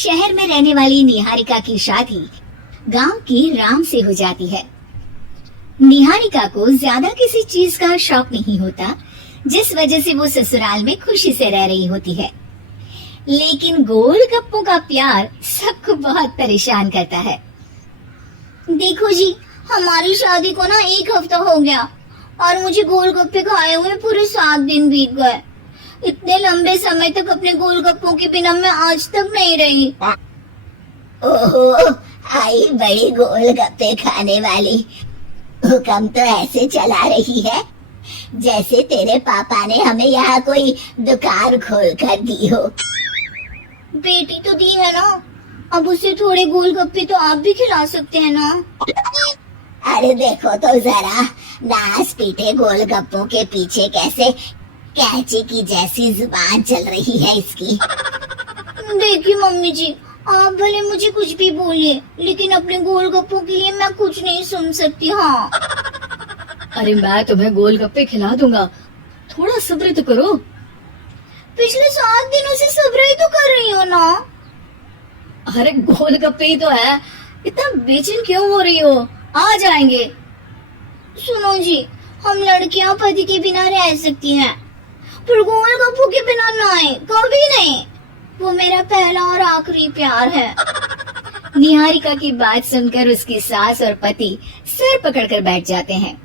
शहर में रहने वाली निहारिका की शादी गांव के राम से हो जाती है। निहारिका को ज्यादा किसी चीज का शौक नहीं होता, जिस वजह से वो ससुराल में खुशी से रह रही होती है। लेकिन गोलगप्पों का प्यार सबको बहुत परेशान करता है। देखो जी, हमारी शादी को ना 1 हफ्ता हो गया और मुझे गोलगप्पे खाए हुए पूरे 7 दिन बीत गए। इतने लंबे समय तक अपने गोलगप्पों के बिना मैं आज तक नहीं रही। ओहो, आई बड़ी गोलगप्पे खाने वाली। हुक्म तो ऐसे चला रही है जैसे तेरे पापा ने हमें यहाँ कोई दुकान खोल कर दी हो। बेटी तो दी है ना, अब उसे थोड़े गोलगप्पे तो आप भी खिला सकते हैं ना। अरे देखो तो जरा, नास पीटे गोलगप्पों के पीछे कैसे कैंची की जैसी जुबान चल रही है इसकी। देखिए मम्मी जी, आप भले मुझे कुछ भी बोलिए, लेकिन अपने गोलगप्पों के लिए मैं कुछ नहीं सुन सकती। हाँ, अरे मैं तुम्हें गोलगप्पे खिला दूंगा, थोड़ा सब्र तो करो। पिछले 7 दिनों से सब्र ही तो कर रही हो ना। अरे गोलगप्पे ही तो है, इतना बेचैन क्यों हो रही हो? आ जाएंगे। सुनो जी, हम लड़कियां पति के बिना रह सकती हैं, पर गोलगप्पों के बिना नहीं, कभी नहीं। वो मेरा पहला और आखिरी प्यार है। निहारिका की बात सुनकर उसकी सास और पति सिर पकड़कर बैठ जाते हैं।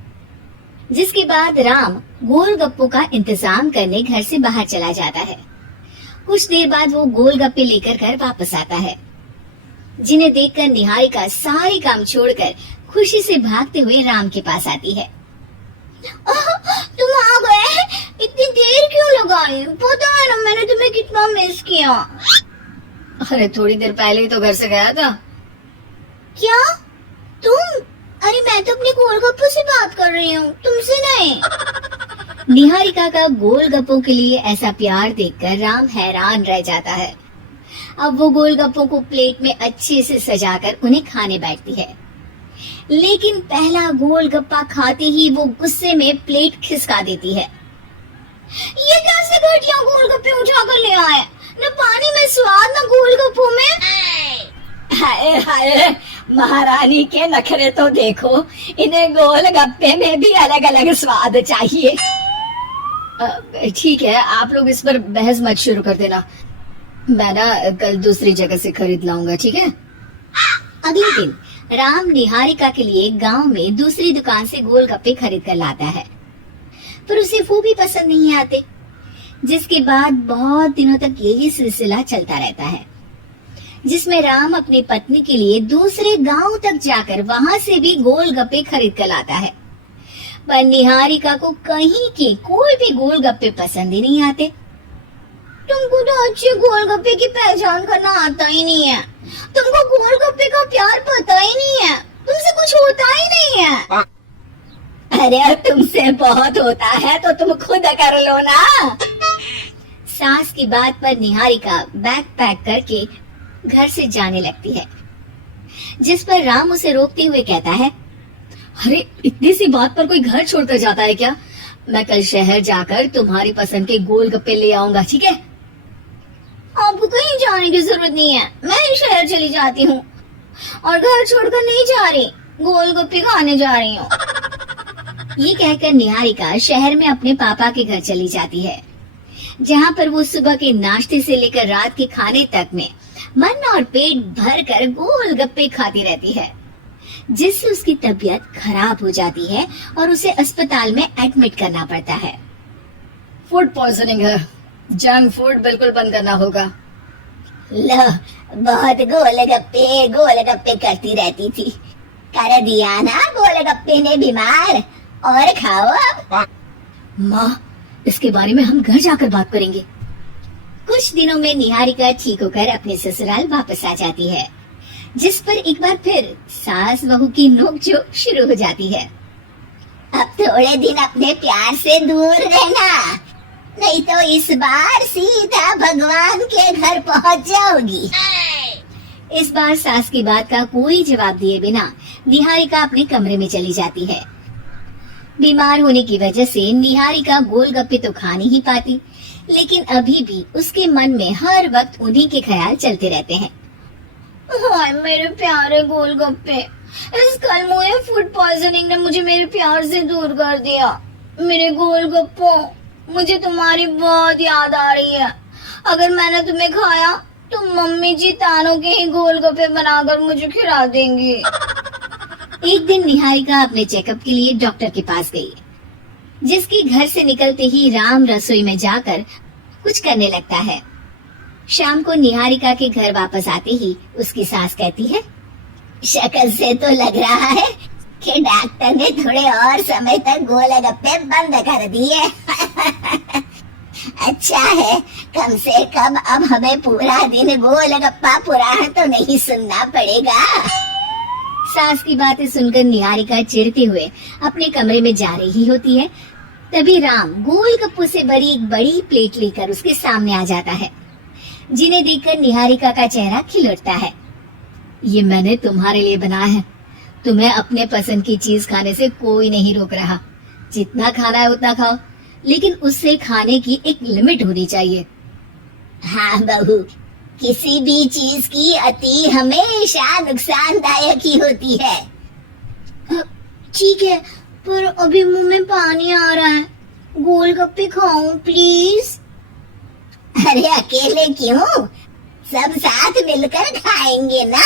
जिसके बाद राम गोलगप्पों का इंतजाम करने घर से बाहर चला जाता है। कुछ देर बाद वो गोलगप्पे लेकर घर वापस आता है, जिन्हें देखकर निहारिका सारे काम छोड़कर खुशी से भागते हुए राम के पास आती है। तुम आ गए? इतनी देर क्यों लगाई? पता है ना मैंने तुम्हें कितना मिस किया। अरे थोड़ी देर पहले ही तो घर से गया था। क्या तुम? अरे मैं तो अपने गोलगप्पों से बात कर रही हूँ, तुमसे नहीं। निहारिका का गोलगप्पों के लिए ऐसा प्यार देखकर राम हैरान रह जाता है। अब वो गोलगप्पों को प्लेट में अच्छे से सजाकर उन्हें खाने बैठती है, लेकिन पहला गोलगप्पा खाते ही वो गुस्से में प्लेट खिसका देती है। ये कैसे घटिया गोलगप्पे उठा कर ले आए? न पानी में स्वाद, न गोलगप्पों में। हाय हाय, महारानी के नखरे तो देखो, इन्हें गोलगप्पे में भी अलग अलग स्वाद चाहिए। ठीक है, आप लोग इस पर बहस मत शुरू कर देना, मैं ना कल दूसरी जगह से खरीद लाऊंगा, ठीक है? अगले दिन राम निहारिका के लिए गांव में दूसरी दुकान से गोलगप्पे खरीद कर लाता है, पर उसे वो भी पसंद नहीं आते। जिसके बाद बहुत दिनों तक यही सिलसिला चलता रहता है, जिसमें राम अपनी पत्नी के लिए दूसरे गांव तक जाकर वहां से भी गोलगप्पे खरीद कर लाता है। पर निहारिका को कहीं के कोई भी गोलगप्पे पसंद ही नहीं आते। तुमको तो अच्छे गोलगप्पे की पहचान करना आता ही नहीं है। तुमको गोलगप्पे का प्यार पता ही नहीं है, तुमसे कुछ होता ही नहीं है। अरे तुमसे बहुत होता है तो तुम खुद कर लो ना। सास की बात पर निहारिका बैग पैक करके घर से जाने लगती है, जिस पर राम उसे रोकते हुए कहता है, अरे इतनी सी बात पर कोई घर छोड़कर जाता है क्या? मैं कल शहर जाकर तुम्हारी पसंद के गोलगप्पे ले आऊंगा, ठीक है? आपको कहीं जाने की जरूरत नहीं है, मैं शहर चली जाती हूँ और घर छोड़कर नहीं जा रही, गोलगप्पे खाने जा रही हूँ। ये कहकर निहारिका शहर में अपने पापा के घर चली जाती है, जहाँ पर वो सुबह के नाश्ते से लेकर रात के खाने तक में मन और पेट भर कर गोलगप्पे खाती रहती है, जिससे उसकी तबीयत खराब हो जाती है और उसे अस्पताल में एडमिट करना पड़ता है। फूड पॉइजनिंग है, जंक फूड बिल्कुल बंद करना होगा। लो, बहुत गोलगप्पे गोलगप्पे करती रहती थी, कर दिया ना गोलगप्पे ने बीमार। और खाओ अब। माँ, इसके बारे में हम घर जाकर बात करेंगे। कुछ दिनों में निहारिका ठीक होकर अपने ससुराल वापस आ जाती है, जिस पर एक बार फिर सास बहू की नोकझोंक शुरू हो जाती है। अब थोड़े दिन अपने प्यार से दूर रहना, नहीं तो इस बार सीधा भगवान के घर पहुंच जाओगी। इस बार सास की बात का कोई जवाब दिए बिना निहारिका अपने कमरे में चली जाती है। बीमार होने की वजह से निहारिका गोलगप्पे तो खा नहीं पाती, लेकिन अभी भी उसके मन में हर वक्त उन्हीं के ख्याल चलते रहते हैं। हाय मेरे प्यारे गोलगप्पे, इस कलमुए फूड पॉइजनिंग ने मुझे मेरे प्यार से दूर कर दिया। मेरे गोलगप्पों, मुझे तुम्हारी बहुत याद आ रही है। अगर मैंने तुम्हें खाया तो मम्मी जी तानों के ही गोलगप्पे बनाकर मुझे खिला देंगी। एक दिन निहारिका अपने चेकअप के लिए डॉक्टर के पास गई, जिसके घर से निकलते ही राम रसोई में जाकर कुछ करने लगता है। शाम को निहारिका के घर वापस आते ही उसकी सास कहती है, शक्ल से तो लग रहा है कि डॉक्टर ने थोड़े और समय तक गोलगप्पे बंद कर दिए। अच्छा है, कम से कम अब हमें पूरा दिन गोलगप्पा पुराण तो नहीं सुनना पड़ेगा। सास की बातें सुनकर निहारिका चिढ़ते हुए अपने कमरे में जा रही होती है। तभी राम गोलगप्पों से भरी एक बड़ी प्लेट लेकर उसके सामने आ जाता है, जिन्हें देखकर निहारिका का चेहरा खिल उठता है। ये मैंने तुम्हारे लिए बनाया है। तुम्हें अपने पसंद की चीज खाने से कोई नहीं रोक रहा। जितना खाना है उतना खाओ, लेकिन उससे खाने की एक लिमिट होनी चाहिए। हाँ बहू, किसी भी चीज की अति हमेशा नुकसानदायक ही होती है। ठीक है, पर अभी मुंह में पानी आ रहा है। गोलगप्पे खाऊं प्लीज? अरे अकेले क्यों, सब साथ मिलकर खाएंगे ना।